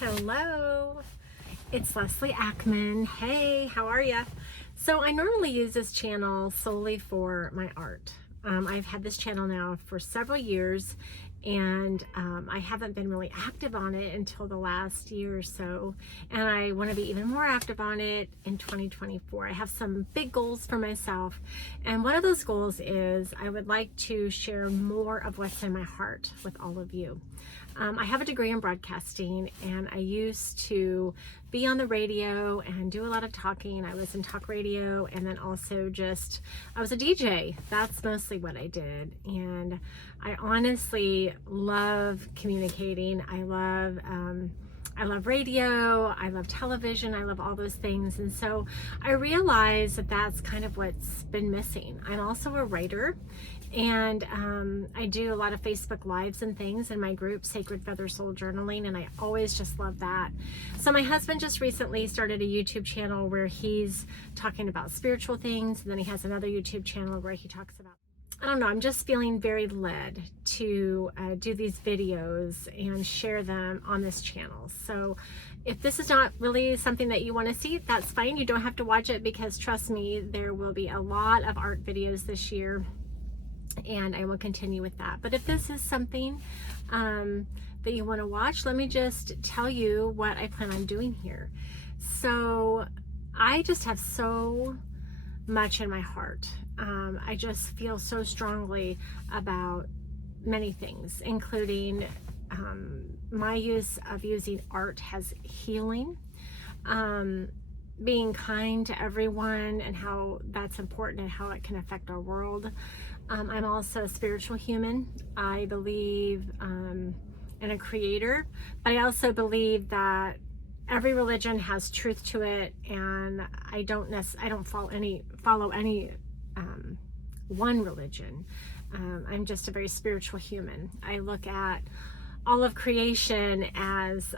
Hello, it's Leslie Ackman. Hey, how are ya? So I normally use this channel solely for my art. I've had this channel now for several years, and I haven't been really active on it until the last year or so, and I want to be even more active on it in 2024. I have some big goals for myself, and one of those goals is I would like to share more of what's in my heart with all of you. I have a degree in broadcasting, and I used to be on the radio and do a lot of talking. I was in talk radio, and then also I was a DJ. That's mostly what I did. And I honestly love communicating. I love radio, I love television, I love all those things. And so I realized that that's kind of what's been missing. I'm also a writer, and I do a lot of Facebook Lives and things in my group, Sacred Feather Soul Journaling, and I always just love that. So my husband just recently started a YouTube channel where he's talking about spiritual things, and then he has another YouTube channel where he talks about, I don't know, I'm just feeling very led to do these videos and share them on this channel. So if this is not really something that you want to see, that's fine. You don't have to watch it, because trust me, there will be a lot of art videos this year, and I will continue with that. But if this is something that you want to watch, let me just tell you what I plan on doing here. So I just have so much in my heart. I just feel so strongly about many things, including my use of using art as healing, being kind to everyone, and how that's important and how it can affect our world. I'm also a spiritual human. I believe in a creator, but I also believe that every religion has truth to it, and I don't follow any one religion. I'm just a very spiritual human. I look at all of creation as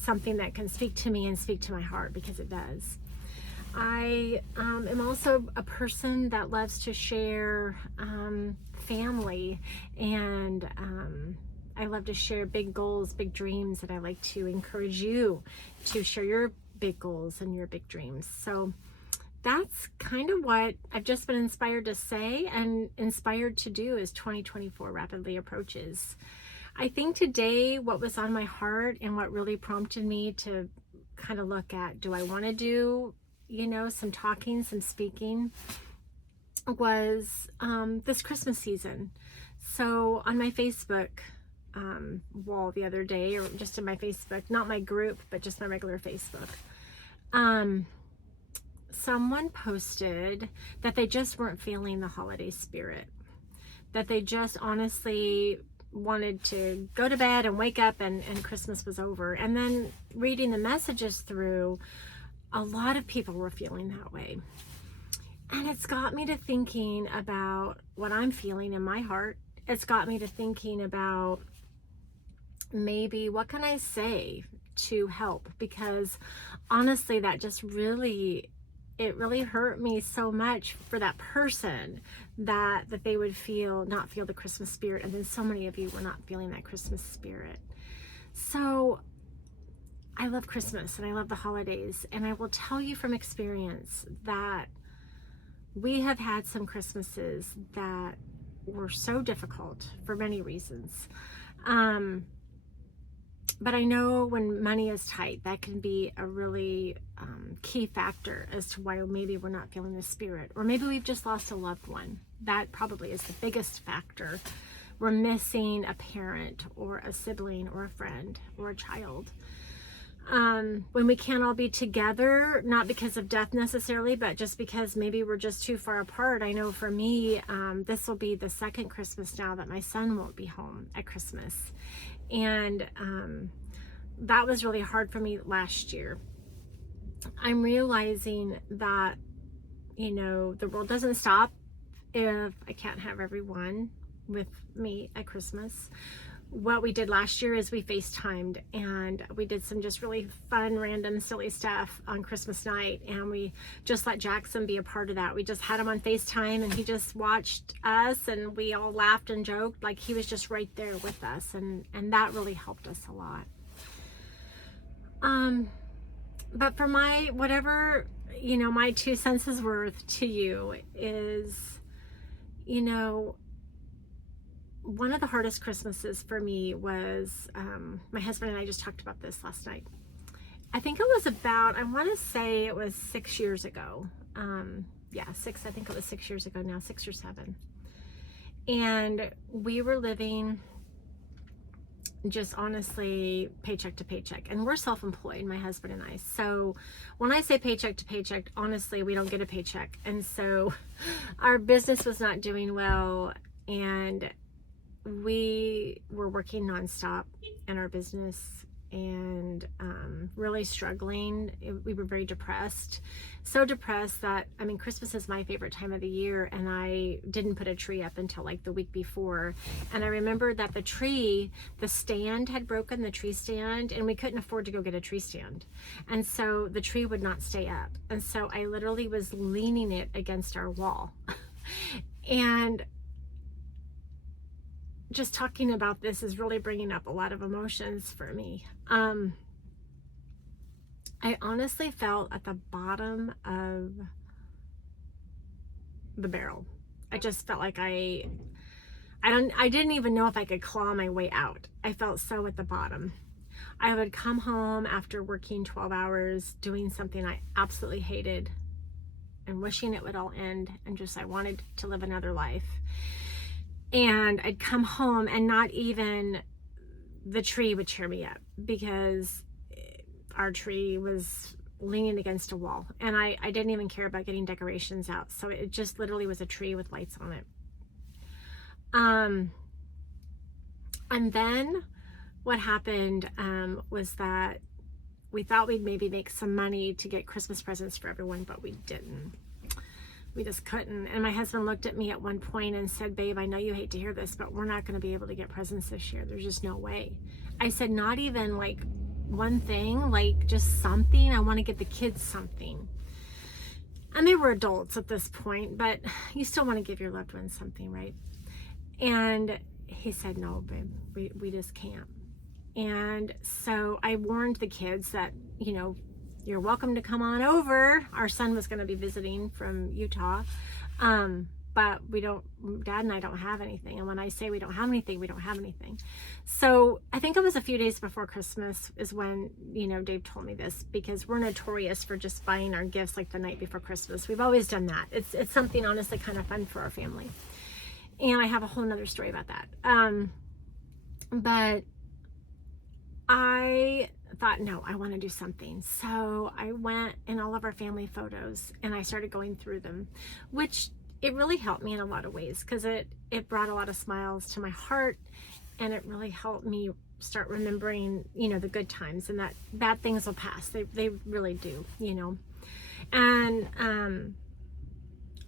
something that can speak to me and speak to my heart, because it does. I am also a person that loves to share family, and I love to share big goals, big dreams, and I like to encourage you to share your big goals and your big dreams. So that's kind of what I've just been inspired to say and inspired to do as 2024 rapidly approaches. I think today what was on my heart and what really prompted me to kind of look at, do I want to do, some talking, some speaking, was this Christmas season. So on my Facebook wall the other day, or just in my Facebook, not my group, but just my regular Facebook, someone posted that they just weren't feeling the holiday spirit, that they just honestly wanted to go to bed and wake up and Christmas was over. And then reading the messages through, a lot of people were feeling that way. And it's got me to thinking about what I'm feeling in my heart. It's got me to thinking about maybe what can I say to help, because honestly, that just really hurt me so much for that person, that they would not feel the Christmas spirit, and then so many of you were not feeling that Christmas spirit. So I love Christmas and I love the holidays, and I will tell you from experience that we have had some Christmases that were so difficult for many reasons. But I know when money is tight, that can be a really key factor as to why maybe we're not feeling the spirit, or maybe we've just lost a loved one. That probably is the biggest factor. We're missing a parent or a sibling or a friend or a child. When we can't all be together, not because of death necessarily, but just because maybe we're just too far apart. I know for me, this will be the second Christmas now that my son won't be home at Christmas. And that was really hard for me last year. I'm realizing that, the world doesn't stop if I can't have everyone with me at Christmas. What we did last year is we FaceTimed, and we did some just really fun, random, silly stuff on Christmas night, and we just let Jackson be a part of that. We just had him on FaceTime, and he just watched us, and we all laughed and joked like he was just right there with us, and that really helped us a lot. But for my, whatever, my 2 cents is worth to you is, one of the hardest Christmases for me was, my husband and I just talked about this last night. I think it was about, I want to say it was 6 years ago. I think it was 6 years ago now, 6 or 7. And we were living just honestly paycheck to paycheck, and we're self-employed, my husband and I. So when I say paycheck to paycheck, honestly, we don't get a paycheck. And so our business was not doing well, and we were working nonstop in our business and really struggling. We were very depressed, so depressed that, Christmas is my favorite time of the year, and I didn't put a tree up until like the week before. And I remembered that the stand had broken, the tree stand, and we couldn't afford to go get a tree stand. And so the tree would not stay up. And so I literally was leaning it against our wall. And just talking about this is really bringing up a lot of emotions for me. I honestly felt at the bottom of the barrel. I just felt like I didn't even know if I could claw my way out. I felt so at the bottom. I would come home after working 12 hours, doing something I absolutely hated, and wishing it would all end, and just I wanted to live another life. And I'd come home, and not even the tree would cheer me up, because our tree was leaning against a wall, and I didn't even care about getting decorations out. So it just literally was a tree with lights on it. And then what happened was that we thought we'd maybe make some money to get Christmas presents for everyone, but we didn't. We just couldn't. And my husband looked at me at one point and said, "Babe, I know you hate to hear this, but we're not going to be able to get presents this year. There's just no way." I said, "Not even like one thing, like just something? I want to get the kids something." And they were adults at this point, but you still want to give your loved ones something, right? And he said, "No, babe, we just can't." And so I warned the kids that, you're welcome to come on over. Our son was going to be visiting from Utah. But Dad and I don't have anything. And when I say we don't have anything, we don't have anything. So I think it was a few days before Christmas is when, Dave told me this, because we're notorious for just buying our gifts like the night before Christmas. We've always done that. It's something honestly kind of fun for our family. And I have a whole nother story about that. But I thought, no, I want to do something. So I went in all of our family photos and I started going through them, which it really helped me in a lot of ways, because it brought a lot of smiles to my heart, and it really helped me start remembering, the good times, and that bad things will pass. They really do, And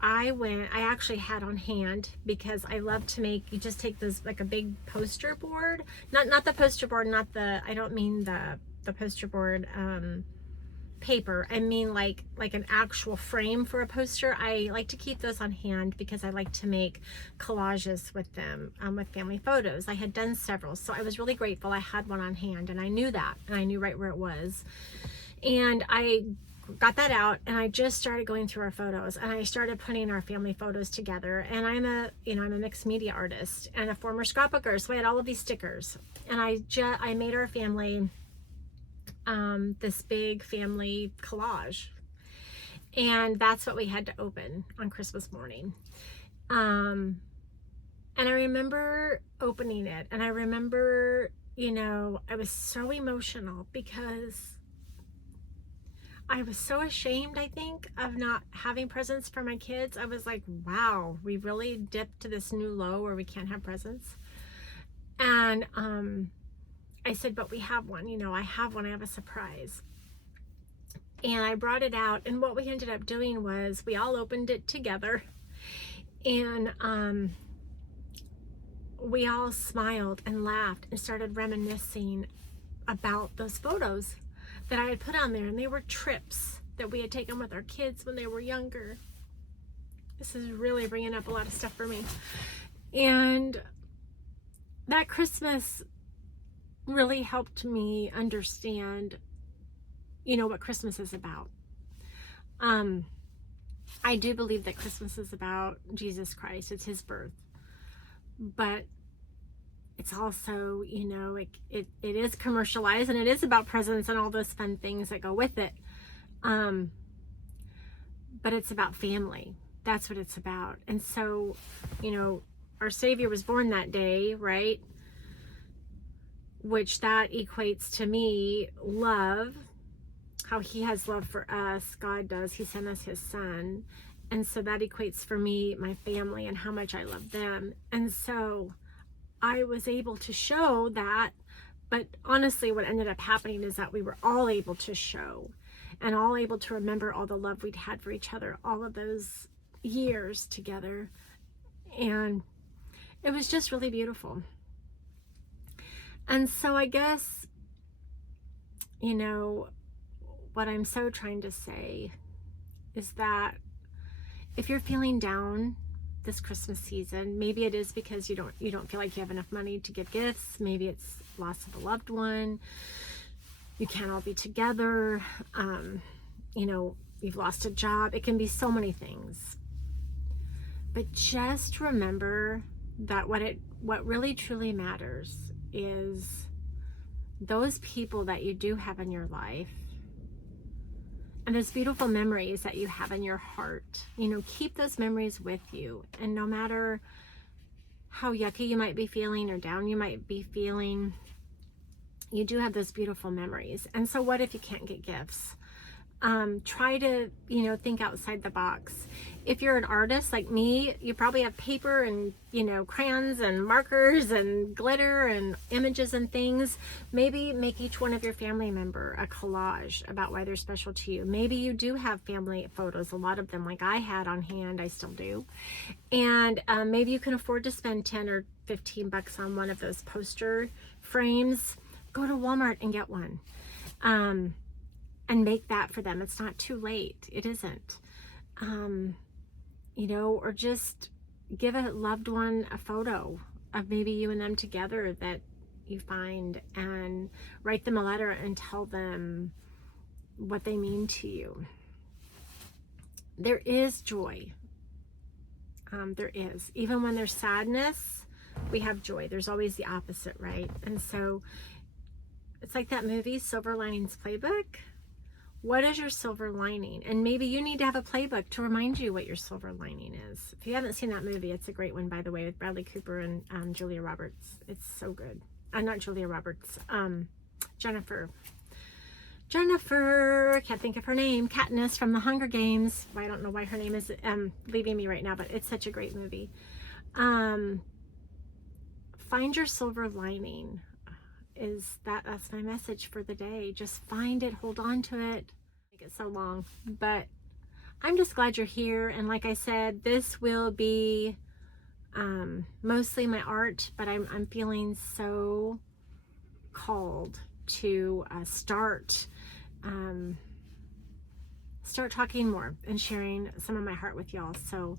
I actually had on hand, because I love to make, you just take this like a big poster board, not the poster board, I don't mean the poster board paper. I mean like an actual frame for a poster. I like to keep those on hand because I like to make collages with them, with family photos. I had done several, so I was really grateful I had one on hand, and I knew that, and I knew right where it was. And I got that out, and I just started going through our photos, and I started putting our family photos together. And I'm a mixed media artist and a former scrapbooker, so I had all of these stickers, and I made our family this big family collage, and that's what we had to open on Christmas morning. And I remember opening it, and I remember, I was so emotional because I was so ashamed, I think, of not having presents for my kids. I was like, wow, we really dipped to this new low where we can't have presents. And I said, but we have one, I have one, I have a surprise. And I brought it out, and what we ended up doing was we all opened it together, and we all smiled and laughed and started reminiscing about those photos that I had put on there, and they were trips that we had taken with our kids when they were younger. This is really bringing up a lot of stuff for me. And that Christmas really helped me understand you know, what Christmas is about. I do believe that Christmas is about Jesus Christ. It's his birth. But it's also, you know, it is commercialized, and it is about presents and all those fun things that go with it. But it's about family. That's what it's about. And so, you know, our Savior was born that day, right? Which that equates to me love, how he has love for us. God does. He sent us his son. And so that equates for me, my family, and how much I love them. And so I was able to show that. But honestly, what ended up happening is that we were all able to show and all able to remember all the love we'd had for each other all of those years together. And it was just really beautiful. And so I guess, you know, what I'm so trying to say is that if you're feeling down this Christmas season, maybe it is because you don't feel like you have enough money to give gifts. Maybe it's loss of a loved one. You can't all be together. You know, you've lost a job. It can be so many things. But just remember that what really truly matters is those people that you do have in your life and those beautiful memories that you have in your heart. You know, keep those memories with you. And no matter how yucky you might be feeling or down you might be feeling, you do have those beautiful memories. And so what if you can't get gifts? Try to, you know, think outside the box. If you're an artist like me, you probably have paper and, you know, crayons and markers and glitter and images and things. Maybe make each one of your family member a collage about why they're special to you. Maybe you do have family photos, a lot of them like I had on hand, I still do. And maybe you can afford to spend 10 or 15 bucks on one of those poster frames. Go to Walmart and get one. And make that for them. It's not too late. It isn't. You know, or just give a loved one a photo of maybe you and them together that you find, and write them a letter and tell them what they mean to you. There is joy. There is. Even when there's sadness, we have joy. There's always the opposite, right? And so it's like that movie, Silver Linings Playbook. What is your silver lining? And maybe you need to have a playbook to remind you what your silver lining is. If you haven't seen that movie, it's a great one, by the way, with Bradley Cooper and Julia Roberts. It's so good. Not Julia Roberts. Jennifer, can't think of her name. Katniss from the Hunger Games. I don't know why her name is leaving me right now, but it's such a great movie. Find your silver lining. That's my message for the day. Just find it, hold on to it. Make it so long, but I'm just glad you're here. And like I said, this will be mostly my art, but I'm feeling so called to start talking more and sharing some of my heart with y'all. So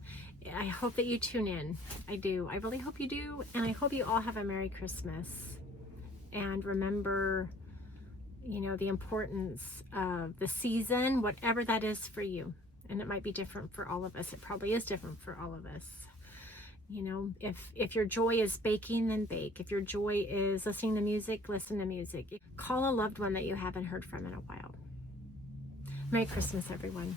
I hope that you tune in. I do. I really hope you do. And I hope you all have a Merry Christmas. And remember, you know, the importance of the season, whatever that is for you. And it might be different for all of us. It probably is different for all of us. You know, if your joy is baking, then bake. If your joy is listening to music, listen to music. Call a loved one that you haven't heard from in a while. Merry Christmas, everyone.